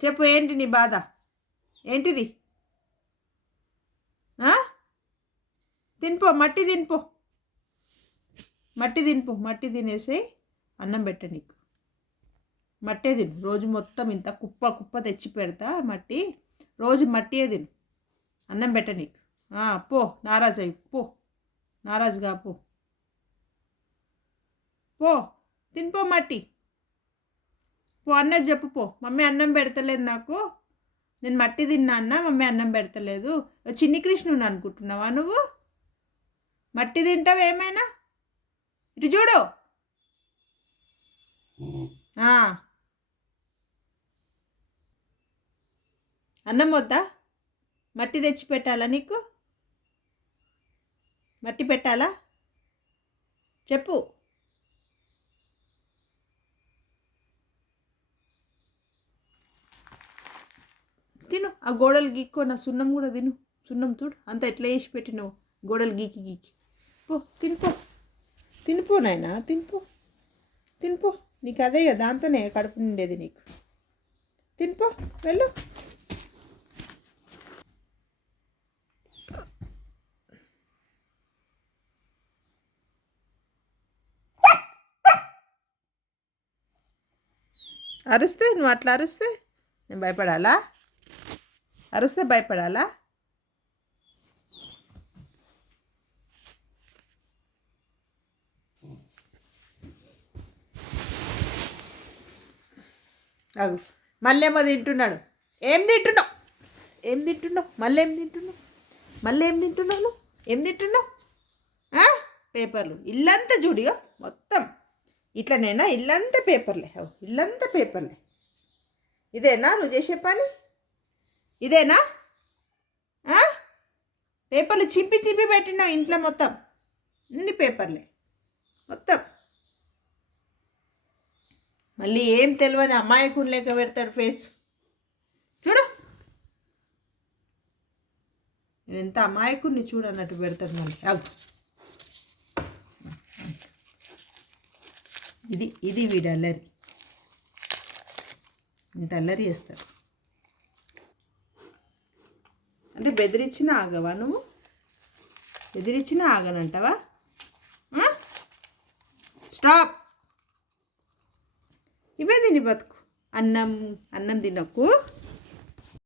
చెప్పు, ఏంటి నీ బాధ? ఏంటిది? తినిపో, మట్టి తినిపో, మట్టి తినిపో. మట్టి తినేసి అన్నం పెట్ట నీకు. మట్టే తిను రోజు మొత్తం. ఇంత కుప్ప కుప్ప తెచ్చి పెడతా మట్టి. రోజు మట్టియే తిను. అన్నం పెట్ట నీకు. పో, నారాజు అయ్యి పో, నారాజుగా పో. పో, తినిపో మట్టి. పో, అన్నది చెప్పు పో. మమ్మీ అన్నం పెడతలేదు నాకు, నేను మట్టి తిన్నా అన్న, మమ్మీ అన్నం పెడతలేదు. చిన్ని కృష్ణుని అనుకుంటున్నావా నువ్వు? మట్టి తింటావు ఏమైనా? ఇటు చూడు. అన్నం వద్దా? మట్టి తెచ్చి పెట్టాలా నీకు? మట్టి పెట్టాలా? చెప్పు. తిను. ఆ గోడలు గీక్కో. నా సున్నం కూడా తిను. సున్నం చూడు అంత ఎట్లా వేసి పెట్టినావు, గోడలు గీకి గీకి. పో, తినిపో, తినిపో నాయనా, తినిపో, తినిపో. నీకు అదే కదా, దాంతోనే కడుపు నిండేది నీకు. తినిపో, వెళ్ళు. అరుస్తే, నువ్వు అట్లా అరుస్తే నేను భయపడాలా? అరుస్తే భయపడాలా? అగు, మళ్ళేమో తింటున్నాడు. ఏం తింటున్నావు? ఏం తింటున్నావు? మళ్ళీ ఏం తింటున్నావు? మళ్ళీ ఏం తింటున్నావు నువ్వు? ఏం తింటున్నావు? పేపర్లు. ఇల్లంతా చూడిగా మొత్తం ఇట్లనేనా? ఇల్లంతా పేపర్లే. ఇల్లంతా పేపర్లే. ఇదేనా నువ్వు చేసే పని? ఇదేనా? పేపర్లు చింపి చింపి పెట్టినావు ఇంట్లో మొత్తం. ఇన్ని పేపర్లే మొత్తం. మళ్ళీ ఏం తెలియని అమాయకుని లేక పెడతాడు ఫేస్. చూడు, నేను ఎంత అమాయకుడిని చూడన్నట్టు పెడతాడు మళ్ళీ. ఇది వీడు అల్లరి. ఇంత అల్లరి చేస్తాడు అంటే బెదిరించినా ఆగవా నువ్వు? బెదిరించినా ఆగనంటావా? స్టాప్. ఇవే తిని బతుకు. అన్నం తినకు.